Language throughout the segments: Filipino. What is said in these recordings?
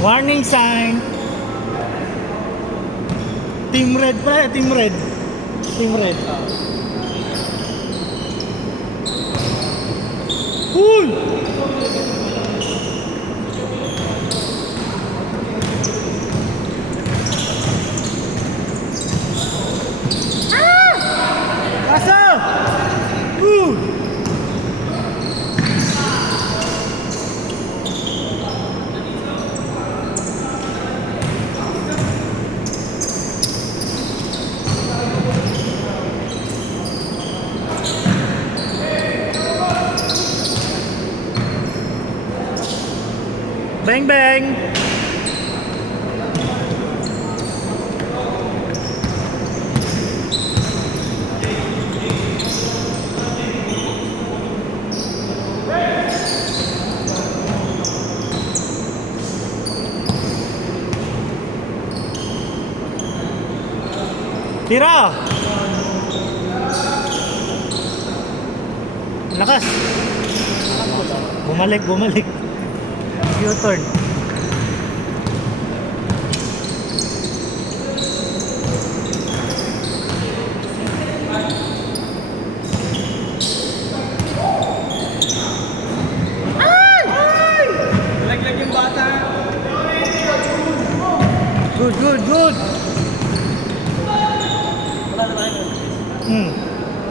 Warning sign. Team Red pa, Team Red. Team Red. Uy! Asa! Bang bang. Tira. Lakas. Bumalik, bumalik. U-turn. Laglag yung bata. Good, good, good.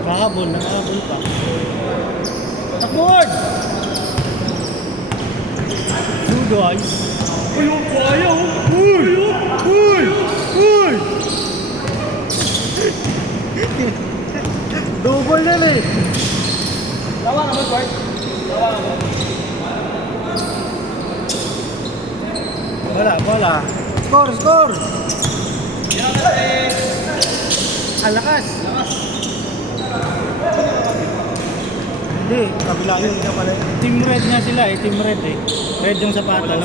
Nakahabol, nakahabol pa. Takbon! Two guys. Ayun, kaya oh. Uy! Uy! Uy! Double na eh. Lawa naman, Bart. Lawa naman. Wala, wala. Score, score! Yan kasi. Alakas! Hindi, kabila yun. Team Red nga sila eh, Team Red eh. Red yung sapatos.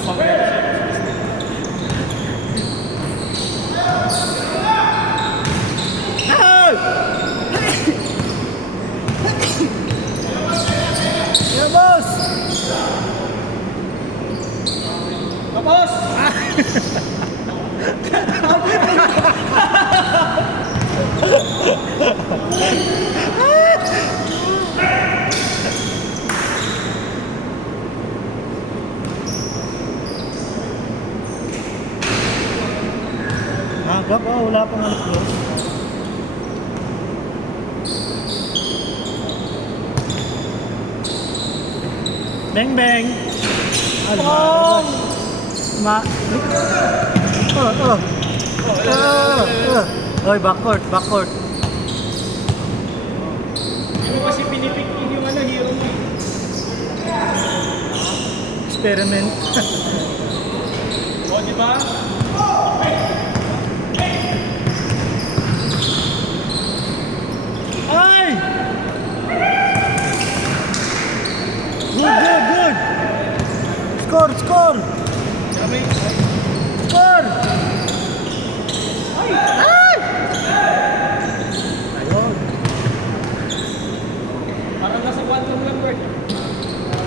Yeah, boss! Tapos! Agap, wala pang alas doon. Bang bang! Pong! Oy, backcourt, backcourt. Hindi mo kasi pinipikin yung hero mo. Experiment. O, di ba? Ay! Good, good, good! Score, score! Sabi, Score! Ay! Ayun. parang nasa quantum lang, Bart.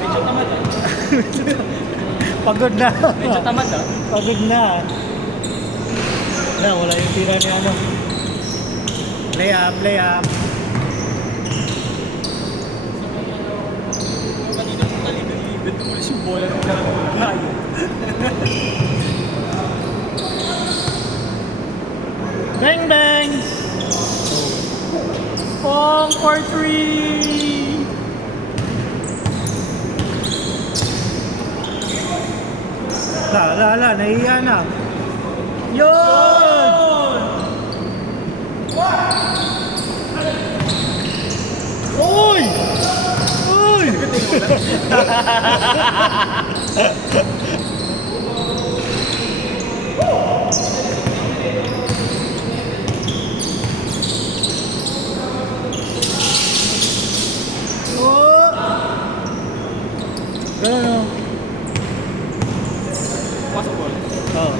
Medyo tamad ah. Pagod na. Medyo tamad ah. Pagod na. Wala yung tira ni ano. Play up, play up. Kanina mo kalibid-libid tulis yung bola ng layo. Bang bang! Pong for 3! La, nahiya na. Yun! Uy! Uy! Oh! Ganun. Pasok ball. Oh.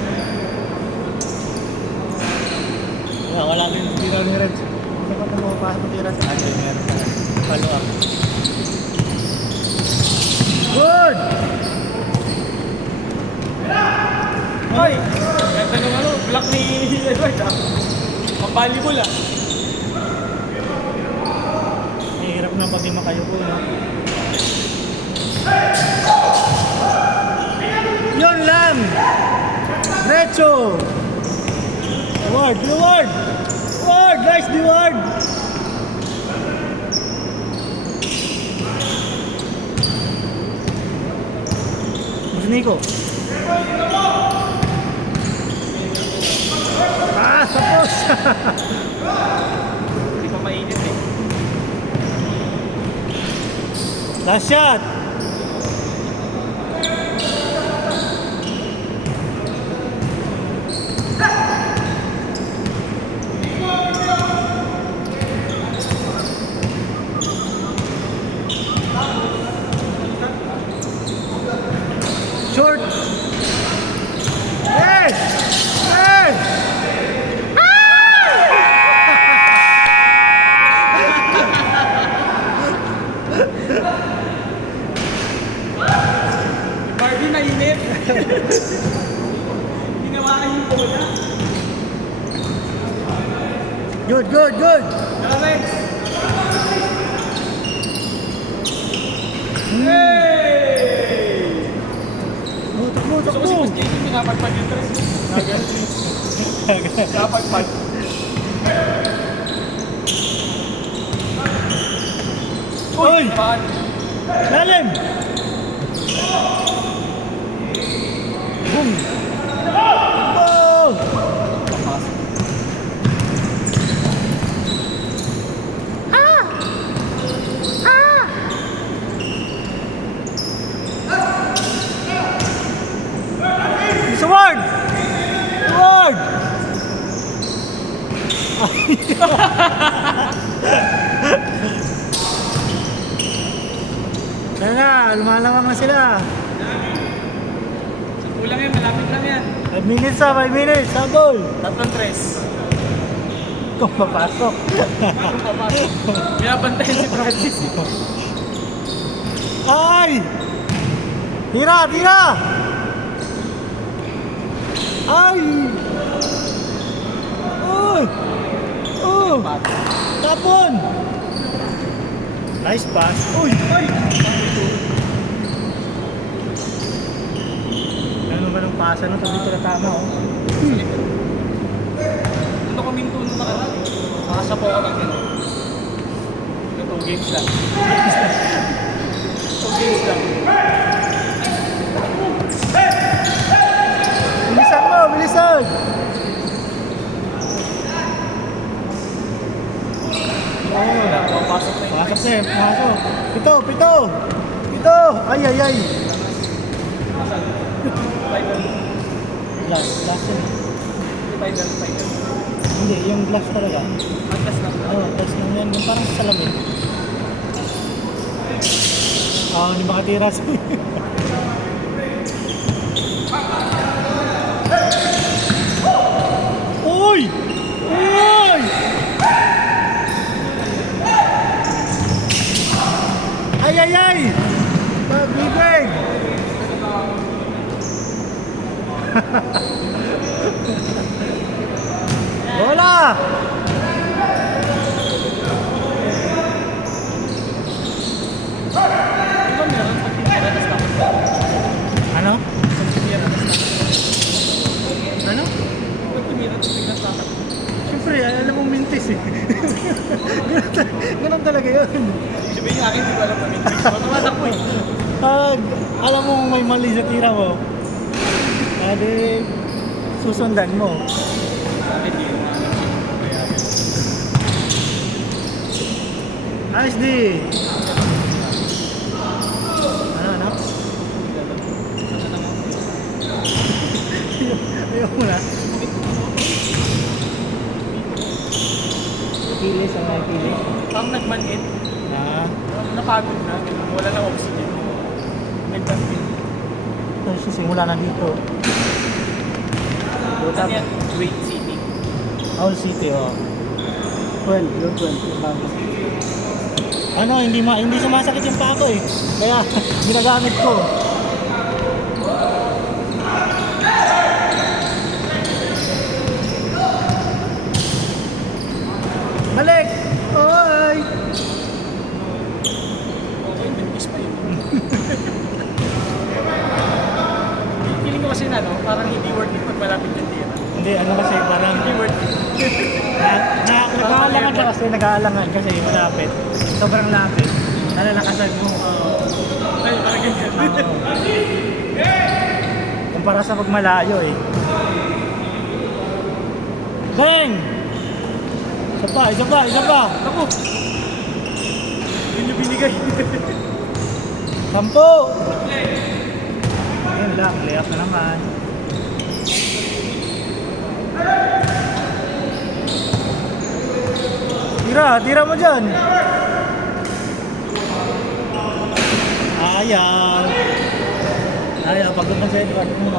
Wala rin yung tira ni Reds. Dapat na mapapasok ang tira sa akin. Meron ka. Follow up. Good! Ay! Ganda nung ano, block ni Edward ah. Pang-volleyball ah. Mahirap na pag di makayo po, no? Yun lang! Diretso! Ward! Ward! Ward! Nice di Ward! Nico. Ah, tapos! Hindi pa mainit eh. Last shot! Short! Yes! Yes! Barbie mainit. Ginawakan yung bola. Good, good, good! Alex! Hey! Takbo, Gusto ko si Mas Jason pinapagpag yung tres. Pinapagpag. Uy! Pan! Lalim! Boom! Oh! It's a word! Word! Kaya nga, lumalamang na sila. Kulang yan, malapit lang yan. 5 minutes na, 5 minutes, sa goal. Tatlong tres. Kung papasok. Binabantayan si Francis. Ay! Tira, tira! Ay! Uy! Oh! Tapon! Nice pass. Uy! Ay! Ano ba ng pasa no? Pag dito na tama, oh. Ano ko minto nung nakaraan? Makasa po ako ng gano'n. 2 games lang. 2 games lang. Bilisan mo, bilisan! Wala, papasok na yung Pasok na eh, pasok. Pito, pito! Pito! Ay, ay, ay! Last, last yun. Final. Hindi, yung glass talaga. Antas na. Oo, glass lang yan. Yung parang sa salamin. Hindi makatira sa... Uy! Uy! Ay, ay, ay! Pagbibig! Bola! Di ba meron pag tinira, tas dapat ba? Ano? Pag tinira, tas dapat. Ano? Pag tinira, tas biglas dapat. Siyempre, alam mong mintis eh. Ganun talaga yun. Sabihin niya akin, di ko alam na mintis. Tumatakbo eh. Pag alam mo may mali sa tira mo, edi susundan mo. Sa akin, di yung mga kaya. Nice D! Ano? Ayaw mo na. Pili sa mga pili. Parang nagmanhit. Napagod na. Wala na oxygen. Nagmanhit. Ito simula na dito. Ano yan? Great City. Owl City, oh. 12, yung 12. Yung bago. Ano, hindi sumasakit yung pako eh. Kaya, ginagamit ko. kasi na, no? Parang hindi worth it pag malapit yung tira. Hindi, ano kasi parang Hindi worth it. nag-aalangan ka kasi, nag-aalangan kasi malapit. Sobrang lapit. Nalalakasan mo. Ay, parang ganyan. Kumpara sa pag malayo eh. Bang! Isa pa, isa pa, isa pa. Ako! Yun yung binigay. 10. Ayun lang, layup na naman. Tira mo dyan. Ayaw. Ayaw, pagod na sa Edward mo.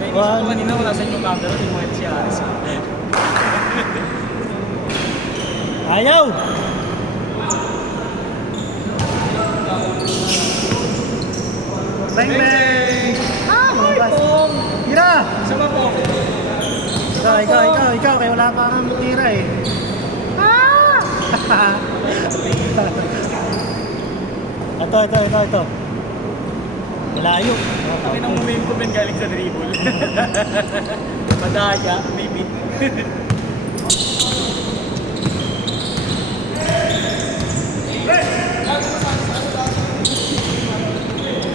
May inisip ko kanina kung nasa yung camera, hindi mo ito si Aris. Ayaw! Bang bang! Bukas. Tira! Isa pa po. Ikaw, kaya wala pa kang tira eh. Ito. Malayo. Ang inang momentum yan galing sa dribble. Madaya, maybe.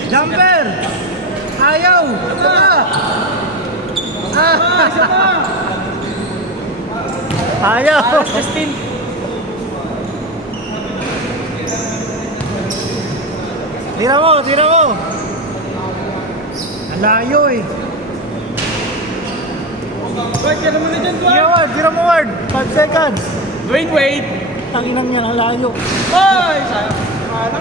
Jumper! Ayaw! Isa pa! Ayaw! Alas, Justin. Tira mo! Ang layo eh. Dwight, kaya naman na dyan, Dwight! Tira mo Ward! 5 seconds! Dwayne Wade! Tanginang yan, ang layo. Ay! Sayang. Ano?